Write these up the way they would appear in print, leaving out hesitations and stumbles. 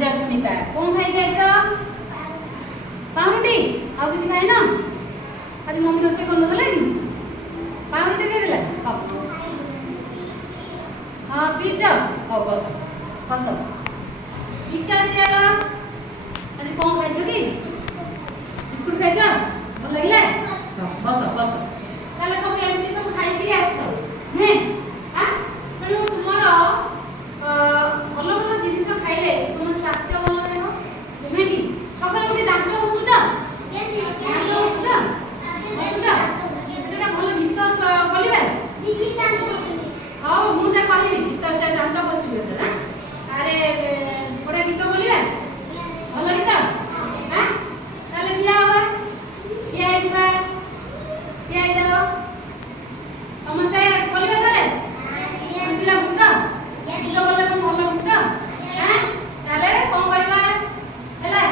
जस्मिता कौन खाई जाइछ पाउरुटी आ किछ खाइ न आज मम्मी रोसे कोन देला कि पाउरुटी दे देला हां पिज्जा ओ बस बस विकास दियाला आज कौन खाइछ कि बिस्कुट खाइछ भल लागला बस बस ताले सब एमती सब खाइ कि आछो ने आ तणु तुमरो भल भल जिनिस खाइले तुम स्वास्थ्य भल रहबो नुहे कि सकाल उठी दांत घसुछ दांत घसुछ जेटा भल गीत बोलिबा हां मु ता कहबी गीत से दांत घसिबे त ना अरे गोटा गीत बोलिबा भल गीत हां ताले ठिया होबा ठिया आइबा ठिया आइदलो समस्ते बोलिबा ताले खुशी लागुछ त गीत बोलले भल लागुछ त हां ताले कोन करबा हैला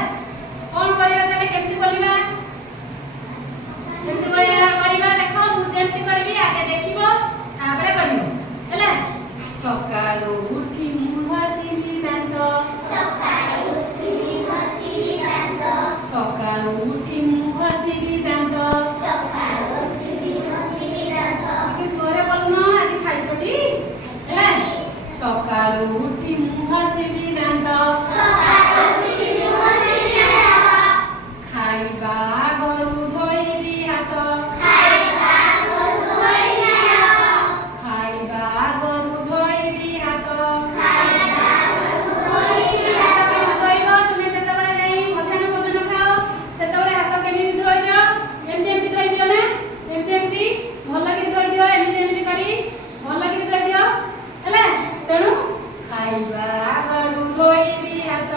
कोन करबा ताले केमती बोलिबा केमती करबा देखो मु जेमती करबी आगे देखिबो तापरे करिवो हैला सकाळो उठी मुह हसिबी दांत सकाळो उठी मुह हसिबी दांत के जोरे बोलनो आज खाइछोटी हैला सकाळो उठी मुह हसिबी दांत खाइबा आगरु धोइबी हात खाइबा आगरु धोइबी हात धोइबो तुमे जेतेबेले जाई मध्याह्न भोजन खाओ सेतेबेले हात केमिति धोइबो एमति एमति धोइ दियो ना एमति भल कि धोइ दियो एमति एमति करी भल कि धोइ दियो हैला तेणु खाइबा आगरु धोइबी हात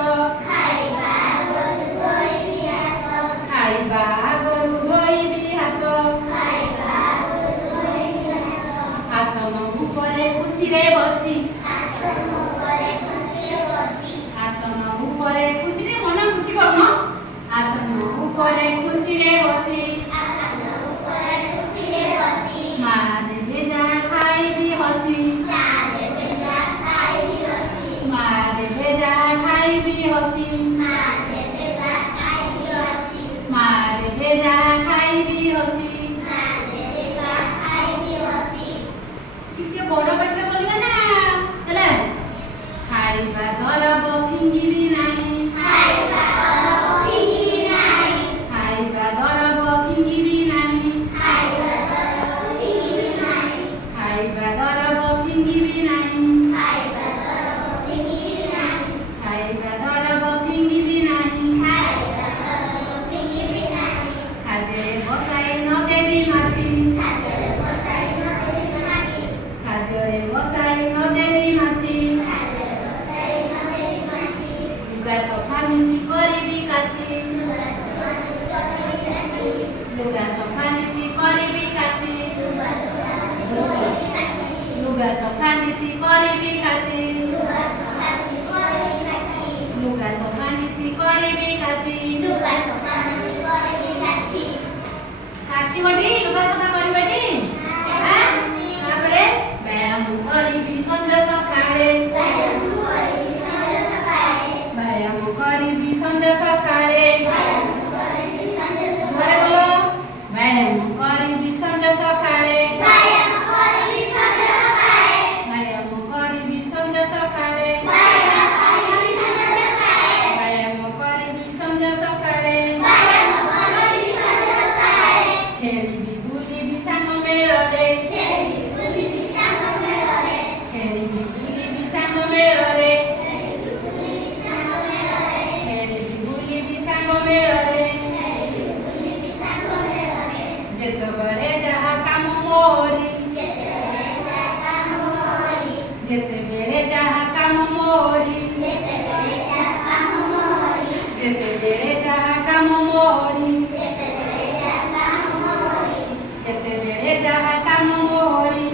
खाइबा आगरु धोइबी हात आसन उपरे खुशीरे बसी आसन उपरे खुशीरे मन खुशी करन आसन उपरे खुशीरे बसी मा देबे जा खाइबी हसी मा देबे जा खाइबी हसी मा देबे जा खाइबी हसी ଟିକେ ବଡ଼ ପାଟିରେ ବୋଲିବା ନା ହେଲା ଖାଇବା ଦରବ ଫିଙ୍ଗିବି ନାହିଁ ଖାଇବା ଯେତେବେଳେ ଯାହା କାମ ମୋରି ଯେତେବେଳେ ଯାହା କାମ ମୋରି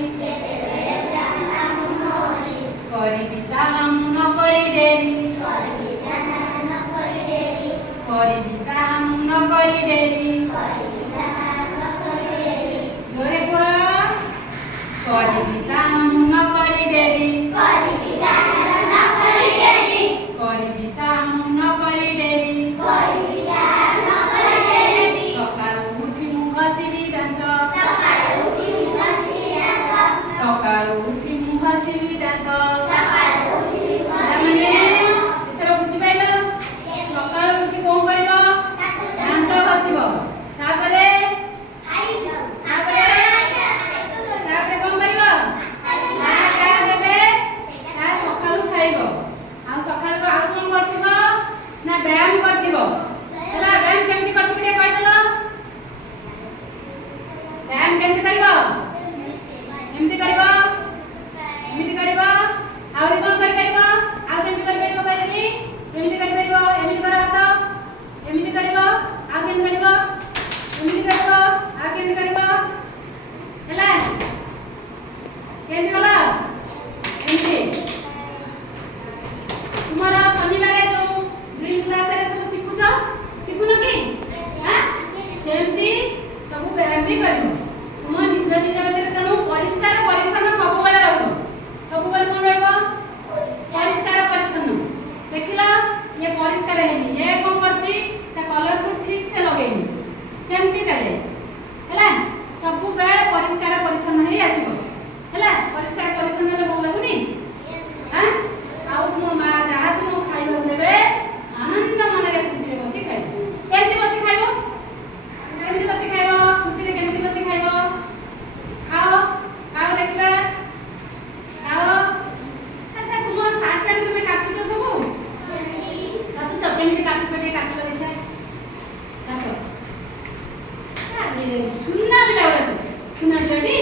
କରିବି ତାହା ମୁଁ ନ କରି ଡେରି କରିବି ତାହା ମୁଁ ନ କରି ଡେରି ଜୋରେ କୁହ କରିବି ତାହା ମୁଁ ନ କରି ଡେରି କରିବି ତାହା ମୁଁ ନ କରି ଡେରି ସକାଳୁ ଉଠି ମୁଁ ଘଷିବି ଦାନ୍ତ ସକାଳୁ ଉଠି ମୁଁ ଘଷିବି ଦାନ୍ତ ପିଲାମାନେ ଏଥର ବୁଝିପାରିଲ ସକାଳୁ ଉଠି କଣ କରିବ ଦାନ୍ତ ଘଷିବ ତାପରେ କଣ କରିବ ଯାହା ଦେବେ ତାହା ସକାଳୁ ଖାଇବ ଆଉ ସକାଳୁ ଆଉ କଣ କରିଥିବ ନା ବ୍ୟାୟାମ କରିଥିବ ହେଲା ବ୍ୟାୟାମ କେମିତି କରିଥିବ ଟିକେ କହିଦେଲ ବ୍ୟାୟାମ କେମିତି କରିବ ଏମିତି କରିବ ଏମିତି କରିବ ଆହୁରି କଣ କରିପାରିବ ଆଉ କେମିତି କରିପାରିବ କହିଦେଲି ଏମିତି କରିପାରିବ ଏମିତି କର ହାତ ଏମିତି କରିବ ଆଉ କେମିତି କରିବ ଏମିତି କରିବ ଆଉ କେମିତି କରିବ ହେଲା କେମିତି କଲ ଏମିତି ତୁମର ଶନିବାର ଯୋଉ ଡ୍ରିଲ କ୍ଲାସରେ ସବୁ ଶିଖୁନ କି ସେମିତି ସବୁ ବ୍ୟାୟାମ ବି କରିବ ତୁମ ନିଜ ଭିତରେ ତେଣୁ ପରିଷ୍କାର ପରିଚ୍ଛନ୍ନ ସବୁବେଳେ ରହିବ ସବୁବେଳେ କଣ ରହିବ ପରିଷ୍କାର ପରିଚ୍ଛନ୍ନ ଦେଖିଲ ଇଏ ପରିଷ୍କାର ହେଇନି ଇଏ କଣ କରୁଛି ତା କଲରକୁ ଠିକ ସେ ଲଗେଇନି ସେମିତି ଚାଲେ ହେଲା ସବୁବେଳେ ପରିଷ୍କାର ପରିଚ୍ଛନ୍ନ ହେଇ ଆସିବ ହେଲା ପରିଷ୍କାର ପରିଚ୍ଛନ୍ନ ହେଲେ ଭଲ ଲାଗୁନି ଆଉ ତୁମ ମା ଯାହା ତୁମକୁ ଖାଇବାକୁ ଦେବେ ଆନନ୍ଦ ମନରେ ଖୁସିରେ ବସି ଖାଇବ କେମିତି ବସି ଖାଇବ କେମିତି ବସି ଖାଇବ ଖୁସିରେ କେମିତି ବସି ଖାଇବ ଖାଅ ଖାଅ ଦେଖିବା ଖାଅ ଆଚ୍ଛା ତୁମ ସାର୍ଟ ପ୍ୟାଣ୍ଟ ତୁମେ କାଟୁଛ ସବୁ କାଟୁଛ କେମିତି କାଟୁଛ ଟିକେ କାଟିଲ ଦେଖିବା କାଟ ସୁନା ପିଲା ଗୁଡ଼ା ସବୁ ସୁନା ପିଲାଟି